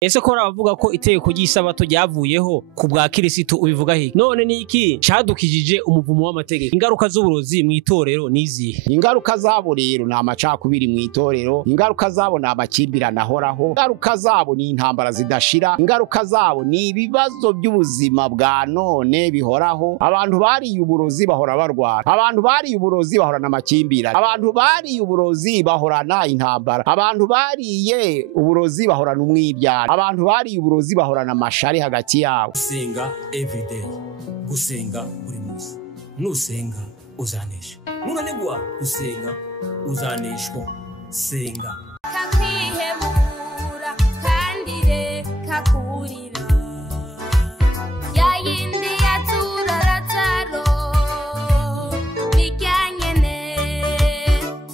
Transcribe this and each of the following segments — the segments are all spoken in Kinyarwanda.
Ese ko ravuga ko itegeko ry'isabato ryavuyeho ku bwa Kristo ubivuga he? None niki cadukijije umuvumo w'amategeko? Ingaruka z'uburozi mu itorero nizi. Ingaruka zabo rero na amacakubiri mu itorero, ingaruka zabo na amakimbirana ahoraho, ingaruka zabo ni intambara zidashira, ingaruka zabo ni ibibazo by'ubuzima bwa none bihoraho. Abantu bari uburozi bahora barwara, abantu bari uburozi bahorana amakimbirana, abantu bari uburozi bahorana intambara, abantu bariye uburozi bahorana umwiryane, abantu bari uburozi bahorana amashari hagati yabo. Gusenga everyday, gusenga buri munsi, nusenga uzanesha, nunanigwa gusenga uzaneshwa. Senga kakwihebura kandi reka kurira, yayindi yatura rataro bijyanyene.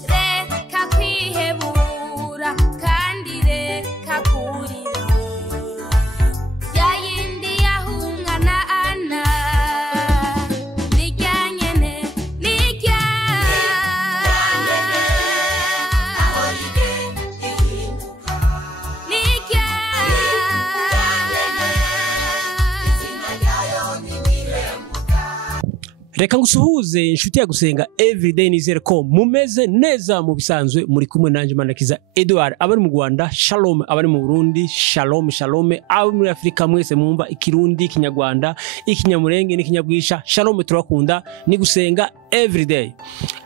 Reka kwihebura kandi reka kurira, yayindi yahungana ana bijyanyene nijya. Reka ngusuhuze inshuti ya gusenga everyday, nizere ko mumeze neza mu bisanzwe. Muri kumwe nanje Manirakiza Edouard, abari mu Rwanda shalom, abari mu Burundi shalom shalom, abari muri Afrika mwese mwumva ikirundi, ikinyarwanda, ikinyamurenge n'ikinyabwisha shalom, turakunda. Ni gusenga everyday.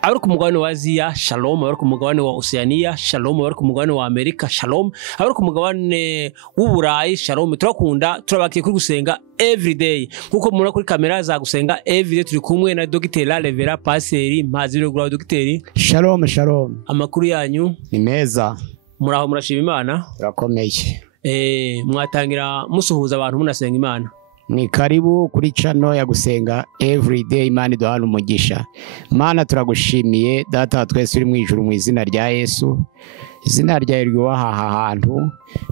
Abari ku mugabane wa Aziya shalom, abari ku mugabane wa Oceania shalom, abari ku mugabane wa Amerika shalom, abari ku mugabane w'Uburayi shalom, turakunda. Turabakiye kuri gusenga everyday, kuko mura kuri kamera za gusenga everyday turi kumwe na Dr. Revera Paseri Mpaziro Gura. Dr. Shalom shalom. Amakuru yanyu ni meza? Muraho murashima Imana? Turakomeye. Mwatangira musuhuza abantu munasenga Imana. Ni karibu kuri channel ya gusenga everyday. Imana iduhana umugisha. Mana turagushimiye data twese uri mu ijuru, mu izina rya Yesu. Izina ryawe ryubaha ahantu,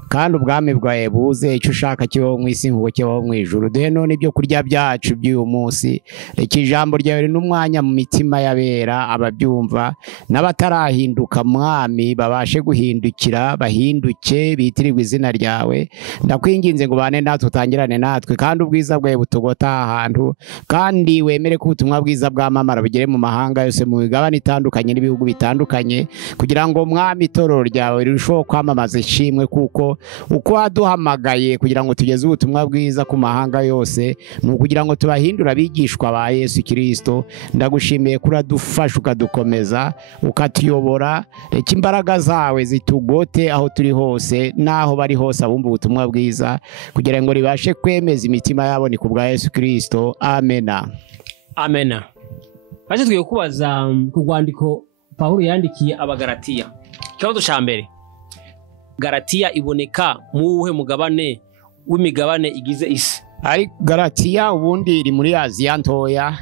kandi ubwami bwawe buze, icyo ushaka kibaho mu isi nk'uko kibaho mu ijuru. Duhe none ibyo kurya byacu by'uyu munsi. Reka ijambo ryawe n'umwanya mu mitima y'abera, ababyumva n'abatarahinduka mwami babashe guhindukira, bahinduke bitirirwe izina ryawe. Ndakwinginze ngo bane natwe, utangirane natwe, kandi ubwiza bwawe butogota ahantu, kandi wemere ko ubutumwa bwiza bwamamara bugere mu mahanga yose, mu migabane itandukanye n'ibihugu bitandukanye, kugira ngo mwami itorero ryawe rirushaho kwamamaza ishimwe, kuko uko waduhamagaye kugira ngo tugeze ubutumwa bwiza ku mahanga yose ni ukugira ngo tubahindura abigishwa ba Yesu Kristo. Ndagushimiye kuri adufasha, ukadukomeza, ukatuyobora. Reka imbaraga zawe zitugote aho turi hose, naho bari hose abumva ubutumwa bwiza, kugira ngo ribashe kwemeza imitima yabo. Ni ku bwa Yesu Kristo, amena amena. Baje tugiye kubaza ku rwandiko Pawulo yandikiye Abagalatiya. Ikibazo cya mbere, Galatiya iboneka mu wuhe mugabane w'imigabane igize isi? Ari Galatiya ubundi iri muri Aziya ntoya,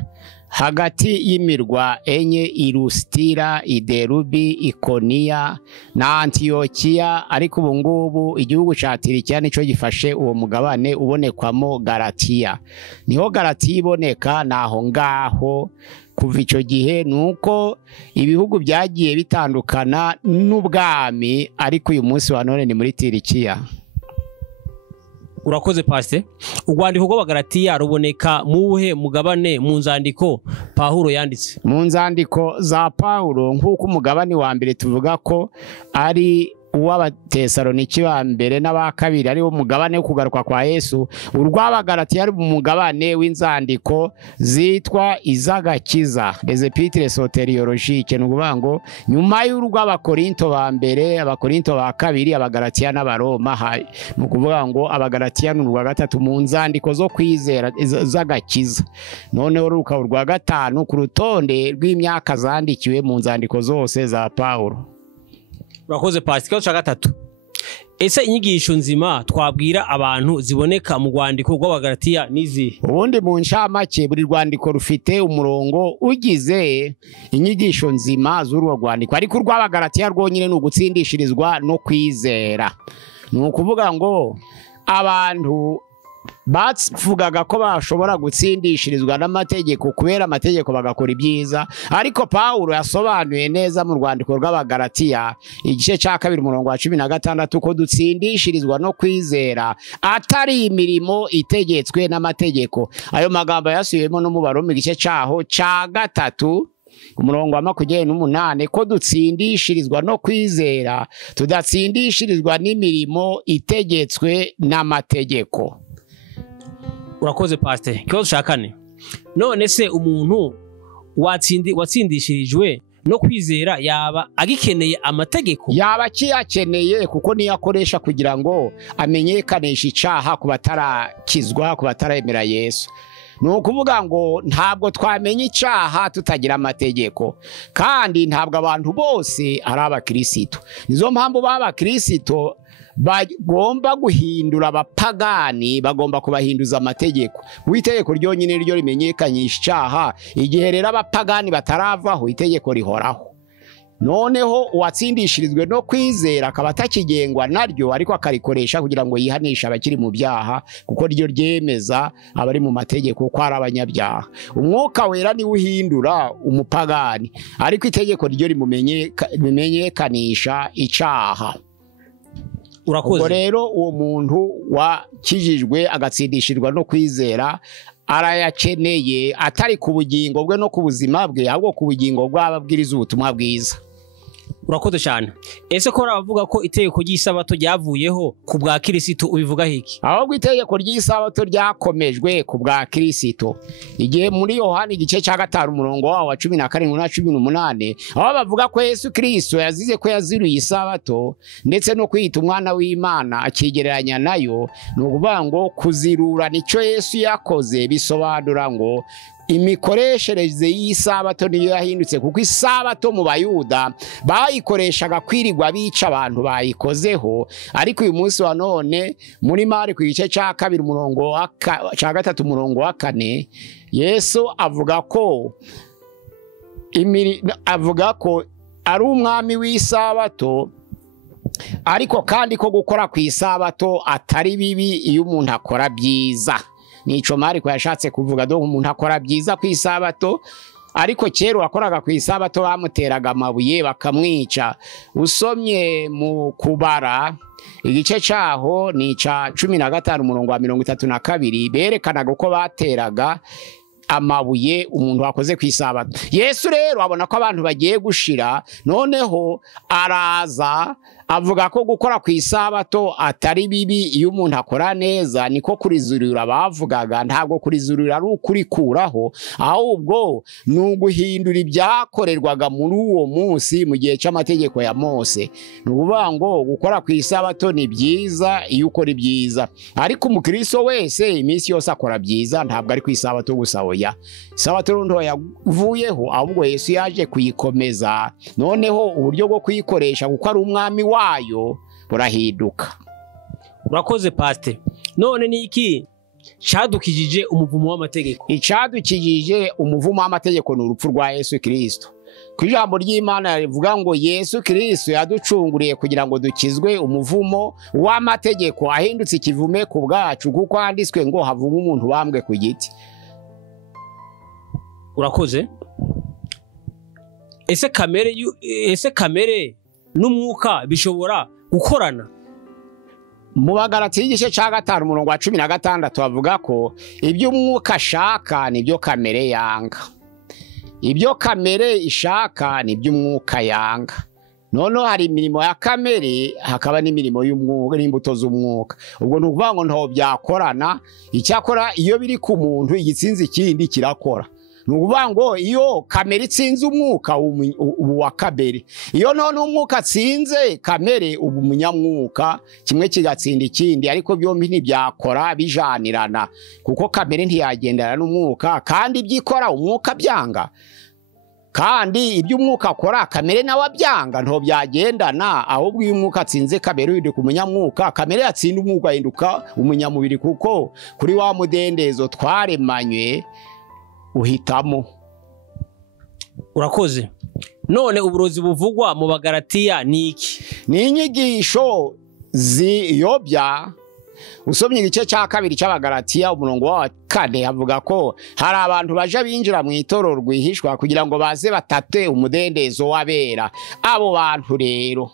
hagati y'imirwa enye: Irustira, Iderubi, Ikoniya na Antiokiya. Ariko ubu ngubu igihugu ca Tirikiya nico gifashe uwo mugabane ubonekwamo Galatiya. Niho Galatiya iboneka, naho ngaho kuva icyo gihe nuko ibihugu byagiye bitandukana n'ubwami, ariko uyu munsi wa none ni muri Tirikiya. Urakoze Pastor. Urwandiko rw'Abagalatiya ruboneka mu wuhe mugabane mu nzandiko Pawulo yanditse? Mu nzandiko za Pawulo, nk'uko umugabane wa mbere tuvuga ko ari uw'Abatesaloniki ba mbere n'aba kabiri, ari wo mugabane wo kugaruka kwa Yesu, urw'Abagalatiya ari mu mugabane w'inzandiko zitwa iz'agakiza, les épîtres soteriologiques. Ni ukuvuga ngo nyuma y'urw'Abakorinto ba mbere, Abakorinto ba kabiri, Abagalatiya n'Abaroma, ni ukuvuga ngo Abagalatiya ni urwa gatatu mu nzandiko zo kwizera z'agakiza. Noneho rukaba urwa gatanu ku rutonde rw'imyaka zandikiwe mu nzandiko zose za Pawulo. Urakoze Pastor. Ikibazo cya gatatu, ese inyigisho nzima twabwira abantu ziboneka mu rwandiko rw'Abagalatiya nizi? Ubundi mu ncamake buri rwandiko rufite umurongo ugize inyigisho nzima z'urwo rwandiko, ariko urw'Abagalatiya rwonyine ni ugutsindishirizwa no kwizera. Ni ukuvuga ngo abantu bavugaga ko bashobora gutsindishirizwa n'amategeko kubera amategeko bagakora ibyiza, ariko Pawulo yasobanuye neza mu rwandiko rw'Abagalatiya igice cya 2:16 ko dutsindishirizwa no kwizera atari imirimo itegetswe n'amategeko. Ayo magambo yasubiyemo no mu Baroma igice cyaho cya 3:28 ko dutsindishirizwa no kwizera tudatsindishirizwa n'imirimo itegetswe n'amategeko. Urakoze pastor. Kibazo cya kane, none se umuntu watsindishirijwe no kwizera yaba agikeneye amategeko? Yaba kiyakeneye, kuko niyo akoresha kugira ngo amenyekanishe icyaha ku batarakizwa, ku bataremera Yesu. Ni ukuvuga ngo ntabwo twamenya icyaha tutagira amategeko, kandi ntabwo abantu bose ari abakristo. Nizo mpamvu b'abakristo bagomba guhindura abapagani, bagomba kubahinduza amategeko. Itegeko ryonyine ryo rimenyekanisha icyaha. Igihe rero abapagani bataravaho, itegeko rihoraho. Noneho uwatsindishirizwe no kwizera akaba atakigengwa naryo, ariko akarikoresha kugira ngo yihanishe abakiri mu byaha, kuko ryo ryemeza abari mu mategeko ko ari abanyabyaha. Umwuka wera niwe uhindura umupagani, ariko itegeko ryo rimenyekanisha icyaha. Ubwo rero uwo muntu wakijijwe agatsindishirwa no kwizera arayakeneye, atari ku bugingo bwe no ku buzima bwe, ahubwo ku bugingo bw'ababwiriza ubutumwa bwiza. Urakoze cyane. Ese ko ravuga ko itegeko ry'isabato ryavuyeho ku bwa Kristo, ubivuga hiki? Ahubwo itegeko ry'isabato ryakomejwe ku bwa Kristo. Igihe muri Yohana igice cya 5:17-18 aho bavuga ko Yesu Kristo yazize ko yaziruye isabato ndetse no kwita umwana w'Imana akigereranya nayo, ni ukuvuga ngo kuzirura nicyo Yesu yakoze. Bisobanura ngo imikoreshereze y'isabato niyo yahindutse, kuko isabato mu Bayuda bayikoreshaga kwirirwa bica abantu bayikozeho, ariko uyu munsi wa none muri Mariko igice cya 3:4 Yesu avuga ko ari umwami w'isabato, ariko kandi ko gukora ku isabato atari bibi iyo umuntu akora byiza. Nico Mariko yashatse kuvuga, do umuntu akora byiza ku isabato, ariko kera wakoraga ku isabato bamuteraga amabuye bakamwica. Usomye mu Kubara igice cyaho ni ca 15:32 berekanaga uko bateraga amabuye umuntu wakoze ku isabato. Yesu rero abona ko abantu bagiye gushira, noneho araza avuga ko gukora ku isabato atari bibi iyo umuntu akora neza. Niko kurizurira bavugaga, ntabwo kurizurira ari ukurikuraho, ahubwo ni uguhindura ibyakorerwaga muri uwo munsi mu gihe cy'amategeko ya Mose. Ni ukuvuga ngo gukora ku isabato ni byiza iyo ukora ibyiza, ariko umukristo wese iminsi yose akora byiza, ntabwo ari ku isabato gusa. Oya, isabato nto yavuyeho, ahubwo Yesu yaje kuyikomeza. Noneho uburyo bwo kuyikoresha kuko ari umwami wayo burahinduka. Urakoze pastor. None ni iki cadukijije umuvumo w'amategeko? Icadukijije umuvumo w'amategeko ni urupfu rwa Yesu Kristo. Ku ijambo ry'Imana rivuga ngo Yesu Kristo yaducunguriye kugira ngo dukizwe umuvumo w'amategeko, ahindutse ikivume ku bwacu, kuko handitswe ngo havume umuntu bambwe ku giti. Urakoze. Ese kamere n'umwuka bishobora gukorana? Mu Bagalatiya igice cya 5:16 bavuga ko ibyo umwuka ashaka nibyo kamere yanga, ibyo kamere ishaka nibyo umwuka yanga. Noneho hari imirimo ya kamere, hakaba n'imirimo y'umwuka n'imbuto z'umwuka. Ubwo ni ukuvuga ngo ntaho byakorana. Icyakora iyo biri ku muntu igitsinzi ikindi kirakora. Ni ukuvuga ngo iyo kamere itsinze umwuka ubu wa kabere, iyo none umwuka atsinze kamere ubu umunyamwuka, kimwe kigatsinda ikindi, ariko byombi ntibyakora bijanirana, kuko kamere ntiyagendana n'umwuka, kandi ibyikora umwuka byanga, kandi ibyo umwuka akora kamere nawe abyanga, nto byagendana. Ahubwo iyo umwuka atsinze kamere uhinduka umunyamwuka, kamere yatsinda umwuka ahinduka umunyamubiri, kuko kuri wa mudendezo twaremanywe uhitamo. Urakoze. None uburozi buvugwa mu Bagalatiya ni iki? Ni inyigisho ziyobya usomye igice cya kabiri cy'abagalatiya umurongo wa 4 havuga ko hari abantu baje binjira mu itorero rwihishwa kugira ngo baze batate umudendezo w'abera. Abo bantu rero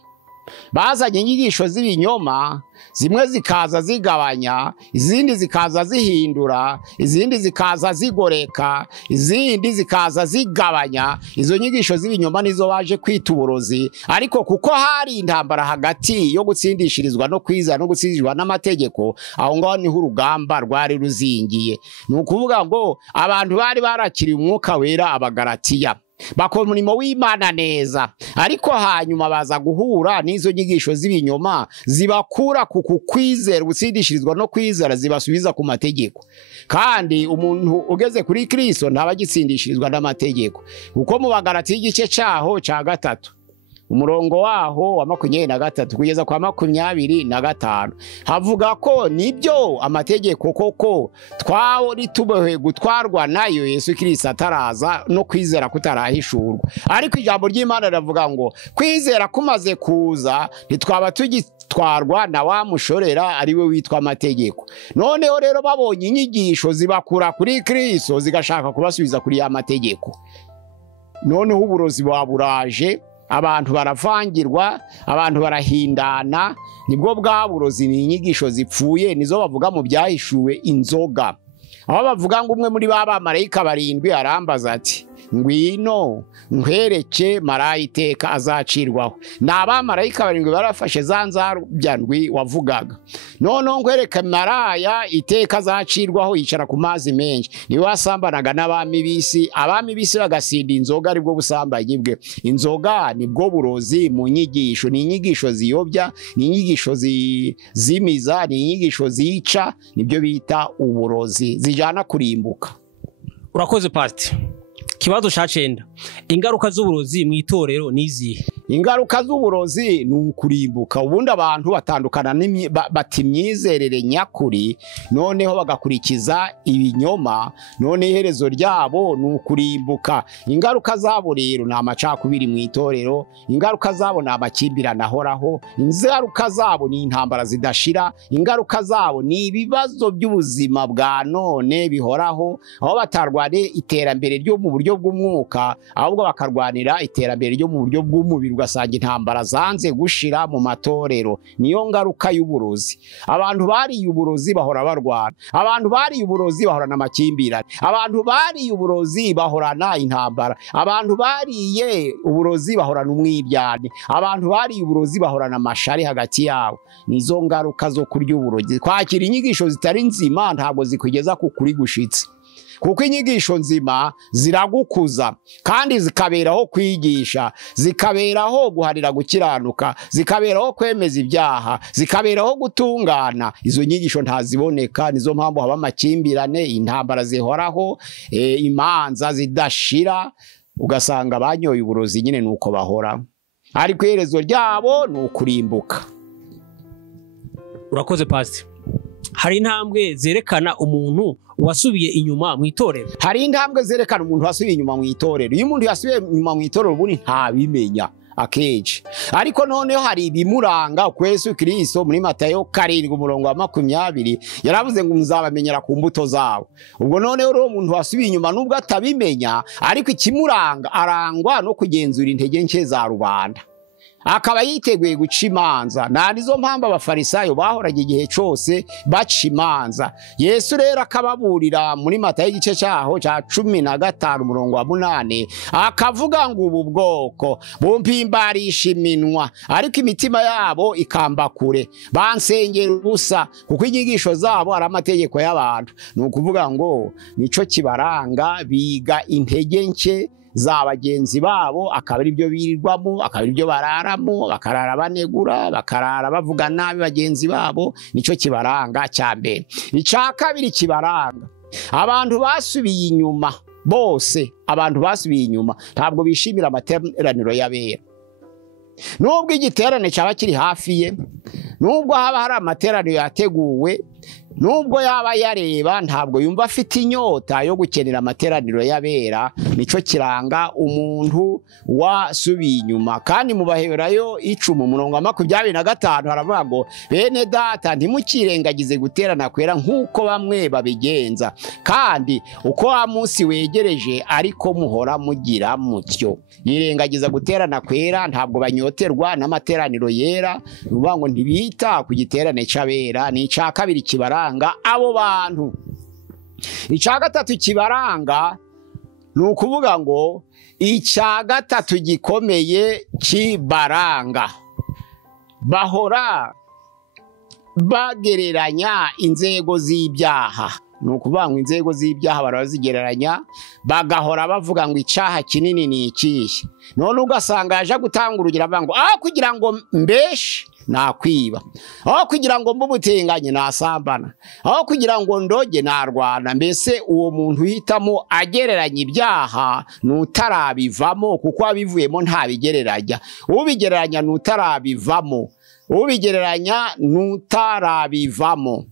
bazanye inyigisho z'ibinyoma, zimwe zikaza zigabanya, izindi zikaza zihindura, izindi zikaza zigoreka, izindi zikaza zigabanya. Izo nyigisho z'ibinyoma nizo baje kwita uburozi, ariko kuko hari intambara hagati yo gutsindishirizwa no kwiza no gutsindishwa n'amategeko, aho ngaho niho urugamba rwari ruzingiye. Ni ukuvuga ngo abantu bari barakiriye umwuka wera, abagalatiya bakora umurimo w'Imana neza, ariko hanyuma baza guhura n'izo nyigisho z'ibinyoma zibakura ku kwizera, gutsindishirizwa no kwizera, zibasubiza ku mategeko. Kandi umuntu ugeze kuri Kristo ntabagitsindishirizwa n'amategeko, kuko mu bagalatiya igice cyaho cya 3 umurongo waho wa 23 kugeza kwa 25 havuga ko nibyo amategeko koko twari tubohe gutwarwa nayo Yesu Kristo ataraza no kwizera kutarahishurwa. Ariko ijambo ry'Imana riravuga ngo kwizera kumaze kuza ntitwaba tugitwarwa na wa mushorera ari we witwa amategeko. Noneho rero babonye inyigisho zibakura kuri Kristo zigashaka kubasubiza kuri ya mategeko. Noneho uburozi baburaje, abantu baravangirwa, abantu barahindana. Nibwo bwaburozi, ni inyigisho zipfuye, nizo bavuga mu byahishuwe inzoga. Aho bavuga ngo umwe muri ba bamarayika 7 arambaza ati ngwino nkwereke marayiteka azacirwaho. Na abamarayika 7 barafashe za nzarubyanwi wavugaga. None nkwereka maraya iteka azacirwaho yicara ku mazi menshi. Ni wasambanaga n'abami bisi, abami bisi bagasinda inzoga, aribwo busambanyi bwe. Inzoga nibwo burozi mu nyigisho, ni inyigisho ziyobya, ni inyigisho zimiza, ni inyigisho zica, nibyo bita uburozi zijana kurimbuka. Urakoze Pastor. Kibazo cha 9, ingaruka z'uburozi mu itorero nizihe? Ingaruka z'uburozi ni ukurimbuka. Ubundi abantu batandukana bati imyizerere nyakuri, noneho bagakurikiza ibinyoma, none iherezo ryabo ni ukurimbuka. Ingaruka zabo rero ni amacakubiri mu itorero, ingaruka zabo ni amakimbirane ahoraho, ingaruka zabo ni intambara zidashira, ingaruka zabo ni ibibazo by'ubuzima bwa none bihoraho, aho batarwane iterambere ryo mu buryo bw'umwuka, ahubwo bakarwanira iterambere ryo mu buryo bw'umubiri, ugasanga intambara zanze gushira mu matorero. Niyo ngaruka y'uburozi. Abantu bari uburozi bahora barwana, abantu bari uburozi bahorana amakimbirane, abantu bari uburozi bahorana intambara, abantu bariye uburozi bahorana umwiryane, abantu bari uburozi bahorana amashari hagati yabo. Nizo ngaruka zo kurya uburozi. Kwakira inyigisho zitari nzima ntabwo zikugeza ku kuri gushitse, kuko inyigisho nzima ziragukuza kandi zikaberaho kwigisha, zikaberaho guharira gukiranuka, zikaberaho kwemeza ibyaha, zikaberaho gutungana. Izo nyigisho ntaziboneka, nizo mpamvu haba amakimbirane, intambara zihoraho, imanza zidashira, ugasanga banyoye uburozi nyine nuko bahora, ariko iherezo ryabo ni ukurimbuka. Urakoze Pastor. Hari intambwe zerekana umuntu wasubiye inyuma mu itorero? Hari intambwe zerekana umuntu wasubiye inyuma mu itorero. Iyo umuntu yasubiye inyuma mu itorero ubundi ntabimenya akeje, ariko noneho hari ibimuranga. Ku Yesu Kristo muri Matayo 7:20 yaravuze ngo muzabamenyera ku mbuto zabo. Ubwo noneho rero umuntu wasubiye inyuma nubwo atabimenya, ariko ikimuranga arangwa no kugenzura intege nke za rubanda, akaba yiteguye guca imanza. Nizo mpamvu abafarisayo bahoraga igihe cyose baca imanza. Yesu rero akababurira muri Matayo igice cyaho cya 15:8 akavuga ngo ubu bwoko bumpimbarisha iminwa, ariko imitima yabo ikamba kure, bansengera ubusa, kuko inyigisho zabo ari amategeko y'abantu. Ni ukuvuga ngo nico kibaranga, biga intege nke za bagenzi babo, akaba ari byo birirwamo, akaba ari byo bararamo, bakarara banegura, bakarara bavuga nabi bagenzi babo. Nico kibaranga cya mbere. Icya kabiri kibaranga, abantu basubiye inyuma bose, abantu basubiye inyuma ntabwo bishimira amateraniro y'abera. Nubwo igiterane cyaba kiri hafi ye, nubwo haba hari amateraniro yateguwe, nubwo yaba yareba ntabwo yumva afite inyota yo gukenera amateraniro y'abera. Nico kiranga umuntu wasubiye inyuma. Kandi mu Baheburayo 10:25 haravuga ngo bene data ntimukirengagize guterana kwera nk'uko bamwe babigenza, kandi uko wa munsi wegereje ariko muhora mugira mutyo. Yirengagiza guterana kwera ntabwo banyoterwa n'amateraniro yera, uvuga ngo ntibita ku giterane c'abera. Ni ica kabiri kibaranga abo bantu. Ica gatatu kibaranga ni ukuvuga ngo ica gatatu gikomeye kibaranga, bahora bagereranya inzego z'ibyaha. Ni ukuvuga ngo inzego z'ibyaha barazigereranya, bagahora bavuga ngo icaha kinini ni ikihe. None ugasanga yaje gutanga urugero avuga ngo kugira ngo mbeshe nakwiba, kugira ngo mbubutenganye nasambana, kugira ngo ndoge narwana. Mbese uwo muntu uhitamo agereranya ibyaha nutarabivamo, kuko abivuyemo ntabigereranya. Ubigereranya nutarabivamo, ubigereranya nutarabivamo.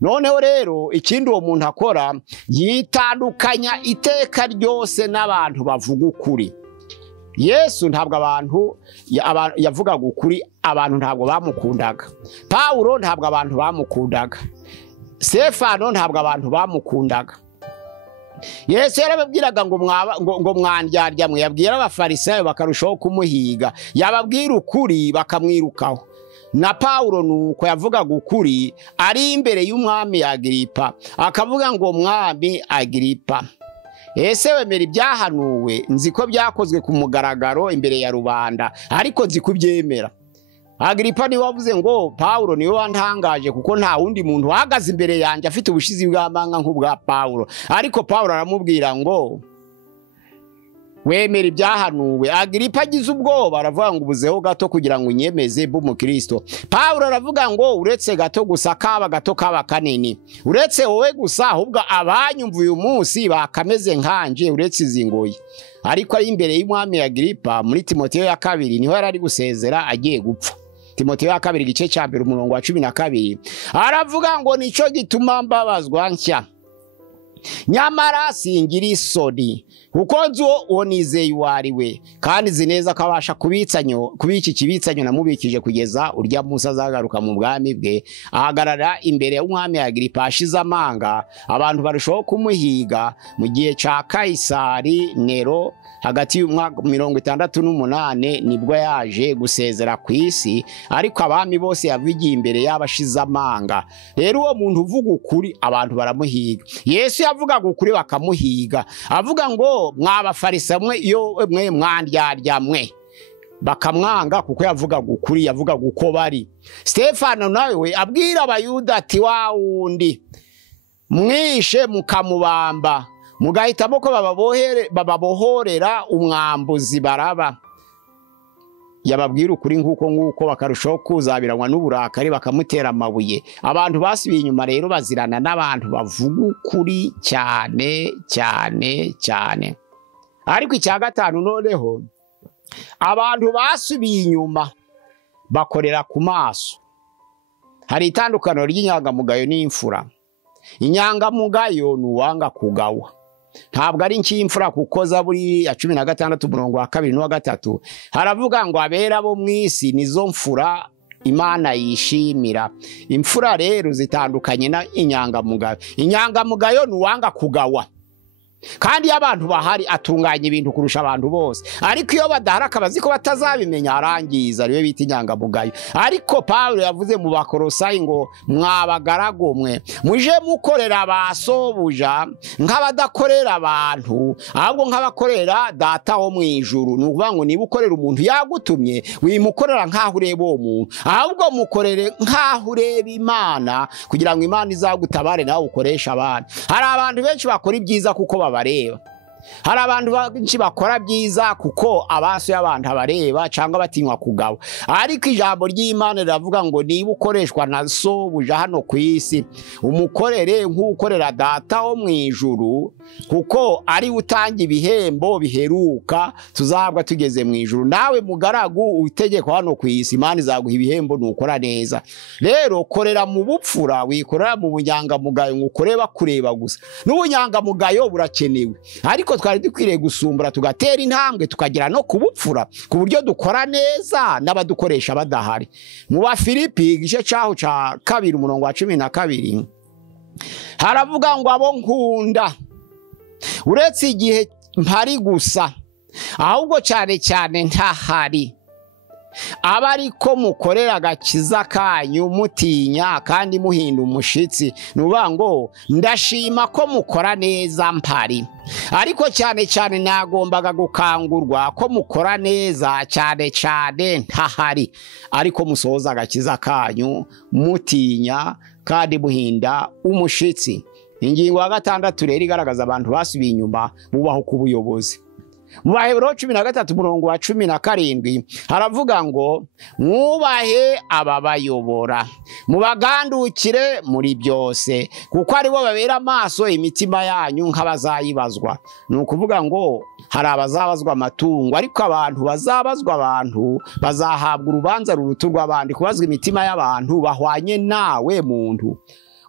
Noneho rero ikindi uwo muntu akora, yitandukanya iteka ryose n'abantu bavuga ukuri. Yesu ntabwo abantu yavugaga ukuri, abantu ntabwo bamukundaga. Pawulo ntabwo abantu bamukundaga. Stefano ntabwo abantu bamukundaga. Yesu yarababwiraga ngo mwandyarya mwe. Yabwira abafarisayo bakarushaho kumuhiga, yababwira ukuri bakamwirukaho. Na Pawulo nuko yavugaga ukuri ari imbere y'umwami Agiripa, akavuga ngo mwami Agiripa, ese wemera ibyahanuwe? Nzi ko byakozwe ku mugaragaro imbere ya rubanda, ariko nzi kubyemera. Agiripa niwe wavuze ngo Pawulo niwe wantangaje, kuko nta wundi muntu uhagaze imbere yanjye afite ubushizi bw'amanga nk'ubwa Pawulo. Ariko Pawulo aramubwira ngo wemera ibyahanuwe. Agiripa agize ubwoba, aravuga ngo ubuzeho gato kugira ngo unyemeze b'umukristo. Pawulo aravuga ngo uretse gato gusa kaba gato kaba kanini, uretse wowe gusa ahubwo abanyumva uyu munsi bakameze nkanje uretse izi ngoyi. Ariko ari imbere y'umwami Agiripa muri Timoteyo ya 2 niho yari gusezera agiye gupfa. Timoteyo ya 2 igice cya 1:12 aravuga ngo nico gituma mbabazwa ntya, nyamara singira isoni, kuko nzi uwo nizeye uwo ari we, kandi nzi neza ko abasha kubika iki kibitsanyo namubikije kugeza urya munsi azagaruka mu bwami bwe. Ahagarara imbere y'umwami Agiripa ashize amanga, abantu barushaho kumuhiga. Mu gihe ca Kaisari Nero hagati y'umwaka 68 nibwo yaje gusezera ku isi, ariko abami bose yavigiye imbere y'abashize amanga. Rero uwo muntu uvuga ukuri abantu baramuhiga. Yesu yavugaga ukuri bakamuhiga, avuga ngo mw'abafarisayo mwe iyo mwe mwandyarya mwe, bakamwanga kuko yavugaga ukuri, yavugaga uko bari. Stefano nawe abwira abayuda ati wa wundi mwishe mukamubamba, mugahitamo ko bababohorera umwambuzi Baraba. Yababwira ukuri nk'uko bakarushaho kuzabiranywa n'uburakari bakamutera amabuye. Abantu basubiye inyuma rero bazirana n'abantu bavuga ukuri cyane cyane cyane. Ariko icya gatanu noneho, abantu basubiye inyuma bakorera ku maso. Hari itandukaniro ry'inyangamugayo n'imfura. Inyangamugayo ni uwanga kugawa, ntabwo ari nk'imfura, kuko Zaburi ya 16:2-3 haravuga ngo abera bo mw'isi nizo mfura Imana yishimira. Imfura rero zitandukanye na inyangamugayo. Inyangamugayo ni uwanga kugawa, kandi abantu bahari atunganya ibintu kurusha abantu bose, ariko iyo badahari akabazi ko batazabimenya arangiza, ariwe bita inyangamugayo. Ariko Pawulo yavuze mu Bakolosayi ngo mwabagaragu mwe muje mukorera basobuja nk'abadakorera abantu, ahubwo nk'abakorera data wo mu ijuru. Ni ukuvuga ngo niba ukorera umuntu yagutumye, wimukorera nk'aho ureba uwo muntu, ahubwo mukorere nk'aho ureba Imana, kugira ngo Imana izagutabare nawe ukoresha abandi. Hari abantu benshi bakora ibyiza kuko babareba, hari abantu benshi bakora byiza kuko abaso y'abantu abareba cyangwa batinywa kugaba, ariko ijambo ry'Imana riravuga ngo niba ukoreshwa na so buja hano ku isi umukorere nk'ukorera data wo mu ijuru, kuko ari utanga ibihembo biheruka tuzahabwa tugeze mu ijuru. Nawe mugaragu utegeko hano ku isi, Imana izaguha ibihembo nukora neza. Rero korera mu bupfura, wikorera mu bunyangamugayo, ngukore bakureba gusa. N'ubunyangamugayo burakenewe, ariko twari dukwiriye gusumbura tugatera intambwe tukagera no kubupfura ku buryo dukora neza n'abadukoresha badahari. Mu Bafilipi igice cyaho ca 2:12 haravuga ngo abo nkunda uretse igihe mpari gusa, ahubwo cyane cyane ntahari, aba ariko mukorera agakiza kanyu mutinya kandi muhinda umushitsi. Nuvuga ngo ndashima ko mukora neza mpari, ariko cyane cyane nagombaga gukangurwa ko mukora neza cyane cyane ntahari, ariko musohoza agakiza kanyu mutinya kandi muhinda umushitsi. Ingingo ya 6 rero igaragaza abantu basubiye inyuma bubaho ku buyobozi. Mu Baheburayo 13:17 haravuga ngo mwubahe ababayobora, mubagandukire muri byose, kuko aribo babera amaso imitima yanyu nk'abazayibazwa. Ni ukuvuga ngo hari abazabazwa amatungo, ariko abantu bazabazwa abantu bazahabwa urubanza ruruta rw'abandi. Kubazwa imitima y'abantu bahwanye nawe muntu,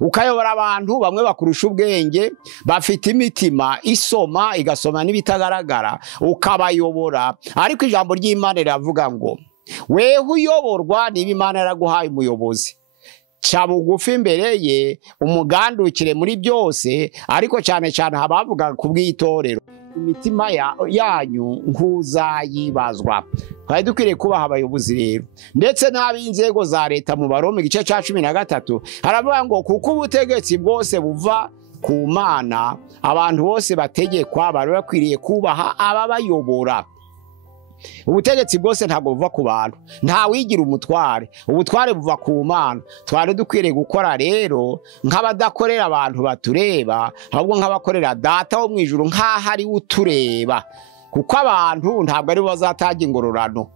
ukayobora abantu bamwe bakurusha ubwenge, bafite imitima isoma igasoma n'ibitagaragara, ukabayobora. Ariko ijambo ry'Imana riravuga ngo wewe uyoborwa niba Imana yaraguhaye umuyobozi, ca bugufi imbere ye umugandukire muri byose. Ariko cyane cyane habavuga ku bw'itorero, imitima yanyu nkuzayibazwa. Twari dukwiriye kubaha abayobozi rero, ndetse n'ab'inzego za leta. Mu Baroma igice cya 13 haravuga ngo kuko ubutegetsi bwose buva ku Mana, abantu bose bategekwa bari bakwiriye kubaha ababayobora. Ubutegetsi bwose ntabwo buva ku bantu, nta wigira umutware, ubutware buva ku Mana. Twari dukwiriye gukora rero nk'abadakorera abantu batureba, ahubwo nk'abakorera data wo mu ijuru, nk'aho ari utureba, kuko abantu ntabwo ari bo bazatanga ingororano.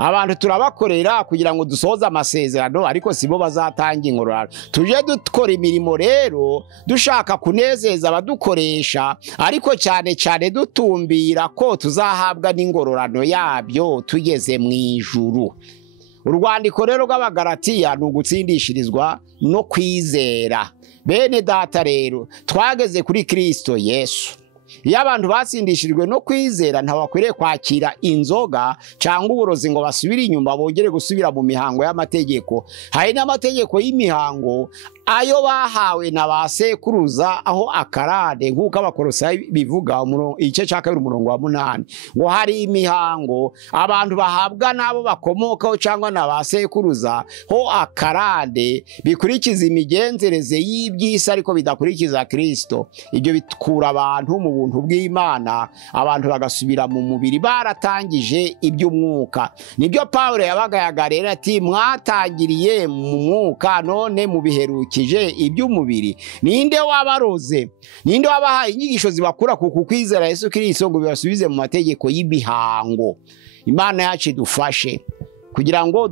Abantu turabakorera kugira ngo dusohoze amasezerano, ariko sibo bazatanga ingororano. Tuje dukora imirimo rero dushaka kunezeza abadukoresha, ariko cyane cyane dutumbira ko tuzahabwa n'ingororano yabyo tugeze mu ijuru. Urwandiko rero rw'Abagalatiya ni ugutsindishirizwa no kwizera. Bene data rero twageze kuri Kristo Yesu. Iyo abantu batsindishijwe no kwizera, ntabakwiriye kwakira inzoga cyangwa uburozi ngo basubire inyuma bongere gusubira mu mihango y'amategeko. Hari n'amategeko y'imihango ayo bahawe na ba sekuruza, aho akarande nk'uko Abakolosayi bivuga igice cya 2:8 ngo hari imihango abantu bahabwa n'abo bakomokaho cyangwa na ba sekuruza ho akarande bikurikiza imigenzereze y'iby'isi ariko bidakurikiza Kristo. Ibyo bitkura abantu mu buntu bw'Imana, abantu bagasubira mu mubiri baratangije iby'umwuka. Nibyo Pawulo yabagayaga rero ati mwatangiriye mu mwuka none mubiheruki iby'umubiri. Ninde wabaroze? Ninde wabahaye inyigisho zibakura ku kwizera Yesu Kristo ngo bibasubize mu mategeko y'imihango? Imana yacu dufashe kugira ngo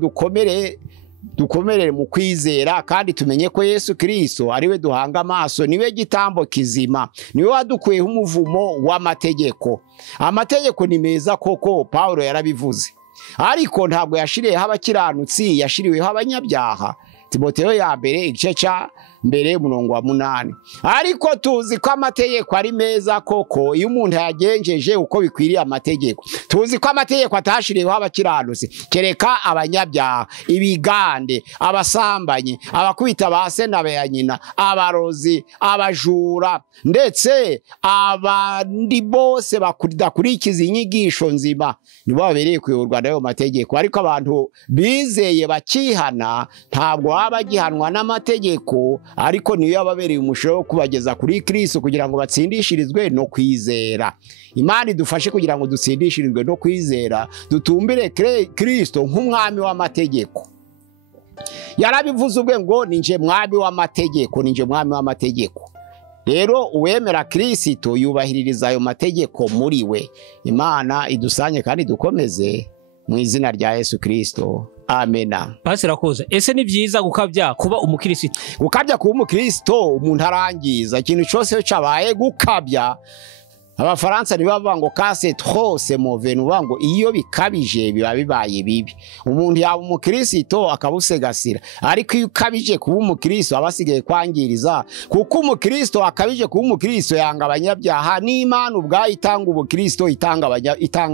dukomerere mu kwizera, kandi tumenye ko Yesu Kristo ariwe duhanga amaso, niwe gitambo kizima, niwe wadukuyeho umuvumo w'amategeko. Amategeko ni meza koko, Pawulo yarabivuze, ariko ntabwo yashiriyeho abakiranutsi, yashiriweho abanyabyaha. Timoteyo ya mbere igice cya 1:8. Ariko tuzi ko amategeko ari meza koko iyo umuntu yagenjeje uko bikwiriye amategeko. Tuzi ko amategeko atashiriyeho abakiranutsi, kereka abanyabyaha, ibigande, abasambanyi, abakubita ba se na ba nyina, abarozi, abajura, ndetse abandi bose bakurikiza inyigisho nzima, nibo babereye kuyoborwa n'ayo mategeko. Ariko abantu bizeye bakihana ntabwo baba bagihanwa n'amategeko, ariko niyo yababereye umushobo wo kubageza kuri Kristo kugira ngo batsindishirizwe no kwizera. Imana idufashe kugira ngo dutsindishirizwe no kwizera, dutumbire Kristo nk'umwami w'amategeko. Yarabivuze ubwe ngo ninje mwami w'amategeko, ninje mwami w'amategeko. rero uwemera Kristo yubahiririza ayo mategeko muri we. Imana idusanye kandi dukomeze mu izina rya Yesu Kristo, amena. Pastor Rakoze, ese ni byiza gukabya kuba umukristo? Gukabya kuba umukristo umuntu arangiza ikintu cyose cabaye gukabya. Abafaransa ni bavuga ngo kase trop c'est mauvais, nuvuga ngo iyo bikabije biba bibaye bibi. Umuntu yaba umukristo akabusegasira, ariko iyo ukabije kuba umukristo abasigaye kwangiriza, kuko umukristo akabije kuba umukristo yanga abanyabyaha, n'Imana ubwayo itanga ubukristo itanga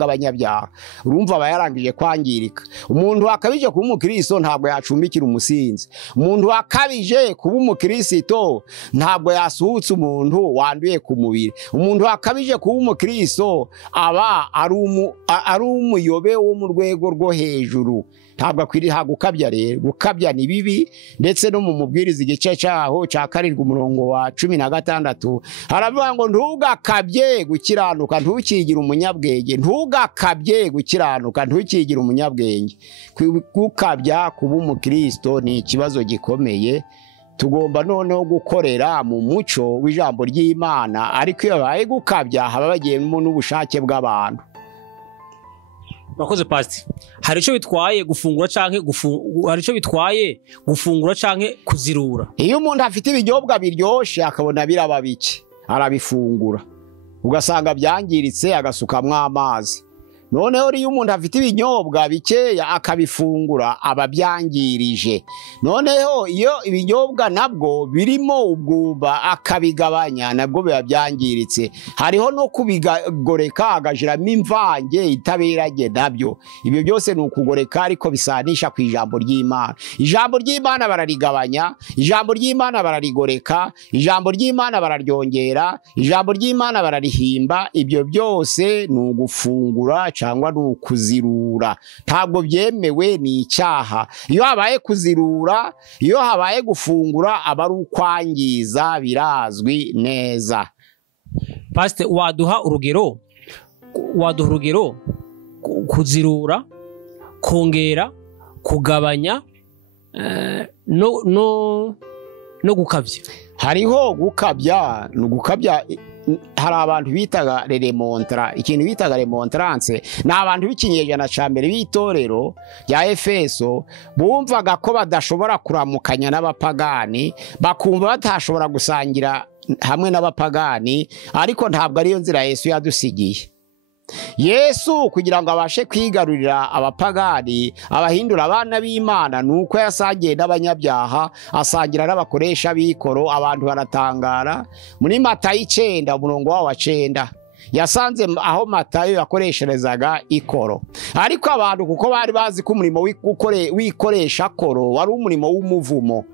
abanyabyaha. Urumva bayarangije kwangirika. Umuntu akabije kuba umukristo ntabwo yacumbikira umusinzi. Umuntu akabije kuba umukristo ntabwo yasuhutse umuntu wanduye ku mubiri. Umuntu akabije kuba umukristo aba ari umuyobe wo mu rwego rwo hejuru. Ntabwo akwiriye gukabya. Rero gukabya ni bibi, ndetse no mu mubwiriza igice cyaho cya 7 umurongo wa 16 haravuga ngo ntugakabye gukiranuka ntukigire umunyabwenge. Ntugakabye gukiranuka ntukigire umunyabwenge. Gukabya kuba umukristo ni ikibazo gikomeye. Tugomba noneho gukorera mu muco w'ijambo ry'Imana, ariko iyo baye gukabya haba bagiyemo n'ubushake bw'abantu. Bakoze Pastor, hari ico bitwaye gufungura canke kuzirura? Iyo umuntu afite ibinyobwa biryoshe akabona biraba bike arabifungura, ugasanga byangiritse agasukamwo amazi. Noneho iyo umuntu afite ibinyobwa bikeya akabifungura aba byangirije. Noneho iyo ibinyobwa nabwo birimo ubwumba akabigabanya nabwo biba byangiritse. Hariho no kubigoreka agashiramo imvange itaberanye nabyo. Ibyo byose ni ukugoreka, ariko bisanisha ku ijambo ry'Imana. Ijambo ry'Imana bararigabanya, ijambo ry'Imana bararigoreka, ijambo ry'Imana bararyongera, ijambo ry'Imana bararihimba. Ibyo byose ni ugufungura cyangwa n'ukuzirura. Ntabwo byemewe, ni icyaha. Iyo habaye kuzirura, iyo habaye gufungura aba ari ukwangiza, birazwi neza. Pastor, waduha urugero kuzirura, kongera, kugabanya no gukabya? Hariho gukabya, gukabya hari abantu bitaga remontra. Ikintu bitaga remontrance ni abantu b'ikinyejana ca mbere b'itorero rya Efeso bumvaga ko badashobora kuramukanya n'abapagani, bakumva batashobora gusangira hamwe n'abapagani, ariko ntabwo ariyo nzira Yesu yadusigiye. Yesu kugira ngo abashe kwigarurira abapagani abahindura abana b'Imana, nuko yasangiye n'abanyabyaha, asangira n'abakoresha b'ikoro. Abantu baratangara. Muri Matayo 9 umurongo wa 9 yasanze aho Matayo yakoresherezaga ikoro, ariko abantu kuko bari bazi ko umurimo wikoresha koro wari umurimo w'umuvumo,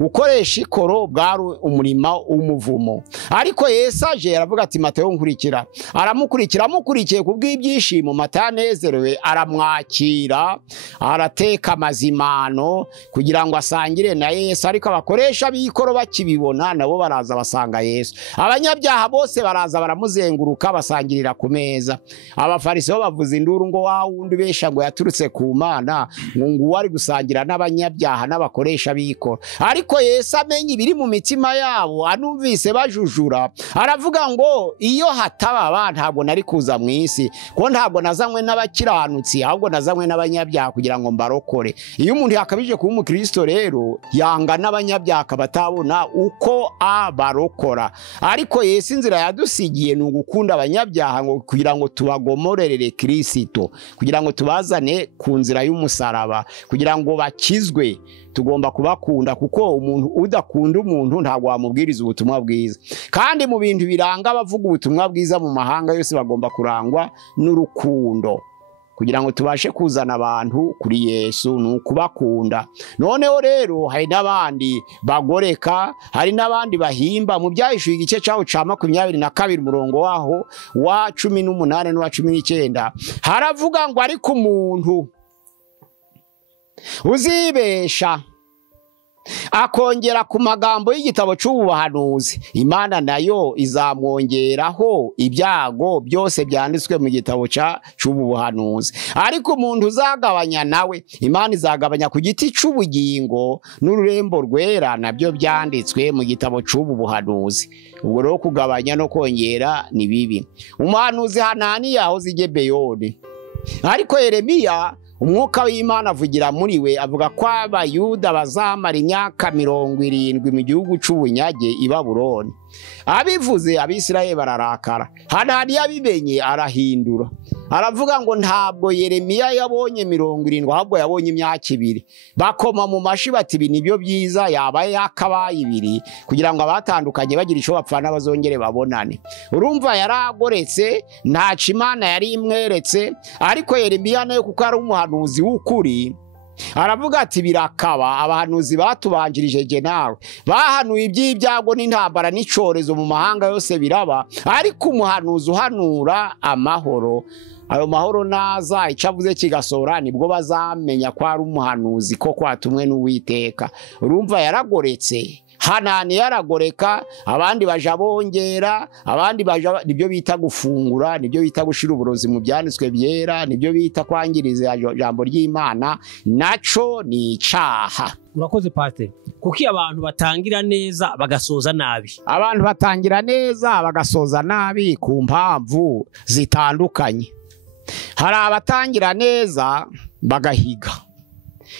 gukoresha ikoro bwari umurimo w'umuvumo. Ariko Yesu aje aravuga ati Matayo nkurikira. Amukurikiye kubw'ibyishimo. Matayo anezerewe aramwakira, arateka amazimano kugira ngo asangire na Yesu. Ariko abakoresha b'ikoro bakibibona nabo baraza basanga Yesu. Abanyabyaha bose baraza baramuzenguruka basangirira ku meza. Abafarisayo bavuza induru ngo wa wundi besha ngo yaturutse ku Mana, ngo wari gusangira n'abanyabyaha n'abakoresha b'ikoro. Ariko Yesu amenye ibiri mu mitima yabo, anumvise bajujura, aravuga ngo iyo hataba abantu ntabwo nari kuza mu isi, ko ntabwo nazanywe n'abakiranutsi, ahubwo nazanywe n'abanyabyaha kugira ngo mbarokore. Iyo umuntu yakabije kuba umukristo rero yanga n'abanyabyaha batabona uko abarokora. Ariko Yesu inzira yadusigiye ni ugukunda abanyabyaha ngo kugira ngo tubagomorerere Kristo, kugira ngo tubazane ku nzira y'umusaraba, kugira ngo bakizwe. Tugomba kubakunda, kuko umuntu udakunda umuntu ntabwo wamubwiriza ubutumwa bwiza. Kandi mu bintu biranga abavuga ubutumwa bwiza mu mahanga yose bagomba kurangwa n'urukundo, kugira ngo tubashe kuzana abantu kuri Yesu ni ukubakunda. Noneho rero hari n'abandi bagoreka, hari n'abandi bahimba. Mu Byahishuwe igice cyaho ca 22 umurongo waho wa 18 n'uwa 19 haravuga ngo ariko umuntu uzibesha akongera ku magambo y'igitabo cy'ubuhanuzi, Imana nayo izamwongeraho ibyago byose byanditswe mu gitabo cy'ubuhanuzi. Ariko umuntu uzagabanya nawe, Imana izagabanya ku giti cy'ubugingo n'ururembo rwera, nabyo byanditswe mu gitabo cy'ubuhanuzi. Ubwo rero kugabanya no kongera ni bibi. Umuhanuzi Hananiya yahoze i Gibeyoni, ariko Yeremiya umwuka w'Imana avugira muri we, avuga ko Abayuda bazamara imyaka 70 mu gihugu cy'ubunyage i Babuloni. Abivuze Abisirayeli bararakara. Hananiya bimenye arahindura, aravuga ngo ntabwo Yeremiya yabonye 70 ahubwo yabonye imyaka 2. Bakoma mu mashi bati ibi nibyo byiza, yabaye yakabaye 2 kugira ngo abatandukanye bagira icyo bapfana bazongere babonane. Urumva yaragoretse, ntaca Imana yari imweretse. Ariko Yeremiya nayo kuko ari umuhanuzi w'ukuri, aravuga ati birakaba abahanuzi batubanjirije je nawe bahanuye iby'ibyago n'intambara n'icorezo mu mahanga yose biraba, ariko umuhanuzi uhanura amahoro, ayo mahoro naza icavuze kigasora, nibwo bazamenya ko ari umuhanuzi ko kwatumwe n'Uwiteka. Urumva yaragoretse. Hananiya yaragoreka, abandi baja bongera, abandi baja, nibyo bita gufungura, nibyo bita gushira uburozi mu byanditswe byera, nibyo bita kwangiriza ijambo ry'Imana, naco ni icaha. Urakoze Pastor. Kuki abantu batangira neza bagasoza nabi? Abantu batangira neza bagasoza nabi ku mpamvu zitandukanye. Hari abatangira neza bagahiga.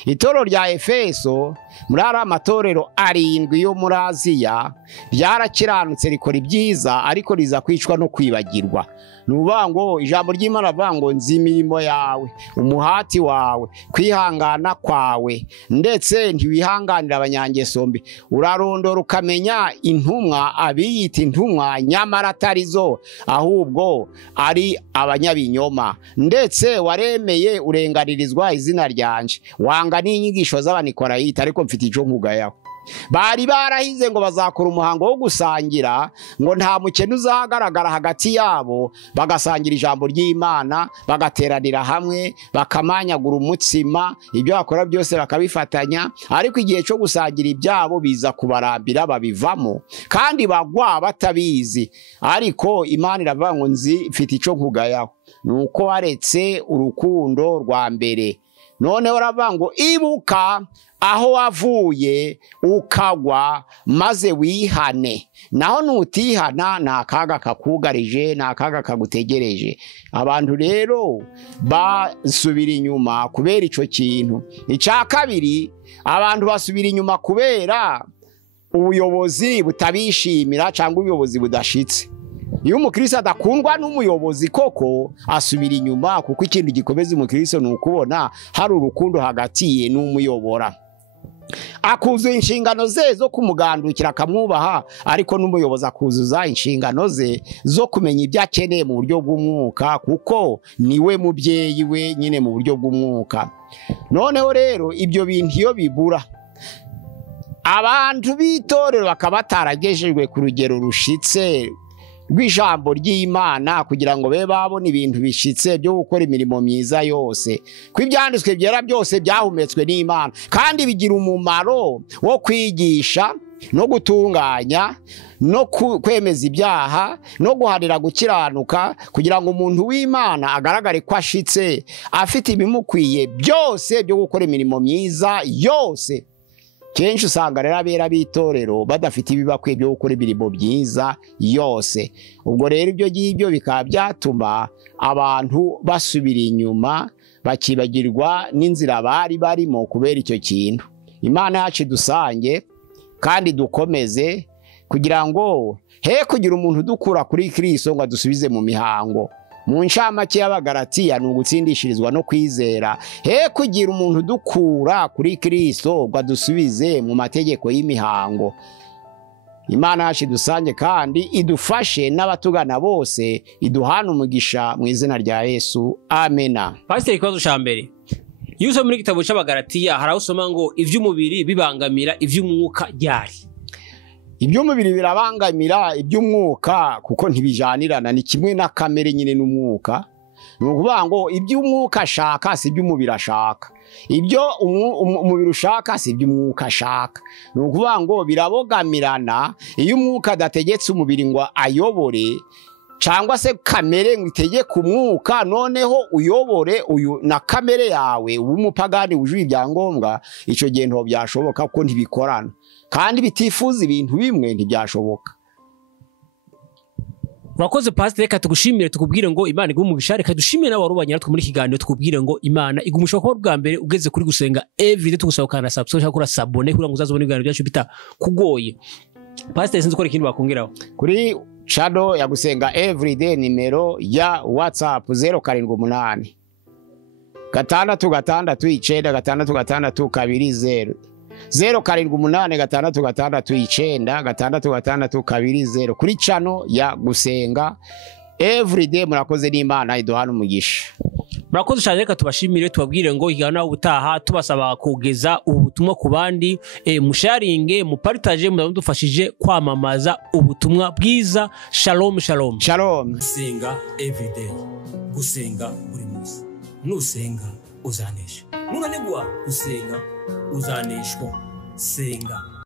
Itoro rya Efeso muri ara matorero 7 yo muri Aziya ryarakiranutse rikora ibyiza, ariko riza kwicwa no kwibagirwa. Nubango ijambo ry'Imana avango nzi imirimo yawe, umuhati wawe, kwihangana kwawe, ndetse ntiwihanganira abanyangesombi. Urarondora ukamenya intumwa, abiyita intumwa nyamara atarizo, ahubwo ari abanyabinyoma. Ndetse waremeye urengaririzwa izina ryanje, wanga n'inyigisho z'Abanikorayita, ariko mfite ico nkugayaho. Bari barahize ngo bazakora umuhango wo gusangira, ngo nta mukene uzagaragara hagati yabo, bagasangira ijambo ry'Imana, bagateranira hamwe, bakamanyagura umutsima, ibyo bakora byose bakabifatanya. Ariko igihe cyo gusangira ibyabo biza kubarambira, babivamo kandi bagwa batabizi. Ariko Imana iravuga ngo nzi mfite ico nkugayaho, nuko waretse urukundo rwa mbere. None uravuga ngo ibuka aho wavuye ukagwa, maze wihane. Naho nutihana nta kaga kakugarije, nta kaga kagutegereje. Abantu rero basubira inyuma kubera ico kintu. Icya kabiri, abantu basubira inyuma kubera ubuyobozi butabishimira cyangwa ubuyobozi budashitse. Iyo umukristo adakundwa n'umuyobozi koko asubira inyuma, kuko ikintu gikomeza umukristo ni ukubona hari urukundo hagati ye n'umuyobora. Akuzuza inshingano ze zo kumugandukira akamwubaha, ariko n'umuyobozi akuzuza inshingano ze zo kumenya ibyo akeneye mu buryo bw'umwuka, kuko niwe mubyeyi we nyine mu buryo bw'umwuka. Noneho rero ibyo bintu iyo bibura, abantu b'itorero bakaba bataragejejwe ku rugero rushitse rw'ijambo ry'Imana, kugira ngo be babone ibintu bishitse byo gukora imirimo myiza yose. Ko ibyanditswe byera byose byahumetswe n'Imana, kandi bigira umumaro wo kwigisha no gutunganya no kwemeza ibyaha no guharira gukiranuka, kugira ngo umuntu w'Imana agaragare ko ashitse, afite ibimukwiye byose byo gukora imirimo myiza yose. Kenshi usanga rero abera b'itorero badafite ibibakwiye byo gukora imirimo byiza yose. Ubwo rero ibyo ngibyo bikaba byatuma abantu basubira inyuma, bakibagirwa n'inzira bari barimo kubera icyo kintu. Imana yacu dusange kandi dukomeze, kugira ngo he kugira umuntu dukura kuri Kristo ngo adusubize mu mihango. Mu ncamake y'Abagalatiya ni ugutsindishirizwa no kwizera. He kugira umuntu dukura kuri Kristo ngo adusubize mu mategeko y'imihango. Imana yacu dusange kandi idufashe n'abatugana bose, iduhana umugisha mu izina rya Yesu. Amena. Pastor, ikibazo cya mbere, iyo usoma muri gitabo cy'Abagalatiya hari aho usoma ngo iby'umubiri bibangamira iby'umwuka ryari? Iby'umubiri birabangamira iby'umwuka kuko ntibijanirana, ni kimwe na kamere nyine n'umwuka. Nukuvuga ngo iby'umwuka ashaka si iby'umubiri ashaka. ibyo umubiri ushaka si ibyo umwuka ashaka. Ni ukuvuga ngo birabogamirana. Iyo umwuka adategetse umubiri ngo ayobore, cyangwa se kamere ngo itegeke umwuka, noneho uyobore na kamere yawe, uba umupagani wujuje ibyangombwa, icyo gihe ntabwo byashoboka kuko ntibikorana, kandi bitifuza ibintu bimwe ntibyashoboka. Urakoze Pastor, reka tugushimire tukubwire ngo Imana iguhe umugisha. Reka dushimire nawe warubanye natwe muri kiganiro tukubwire ngo Imana igumisha ko bwa mbere ugeze kuri gusenga everyday, tugusaba kana subscribe cyangwa sabone kugira ngo uzazobone ibiganiro byacu bita kugoye. Pastor, sinzi ko ikindi bakongeraho kuri channel ya gusenga everyday, nimero ya WhatsApp 078 669 078 kuri channel ya gusenga everyday. Murakoze n'Imana iduhana umugisha. Murakoze cyane, reka tubashimire tubabwire ngo igana ubutaha tubasaba kugeza ubutumwa ku bandi, musharinge mupartage, mudufashije kwamamaza ubutumwa bwiza. Shalom shalom shalom. Gusenga everyday, gusenga buri munsi. Nusenga uzanesha. Nunanigwa gusenga uzaneshwa. Senga.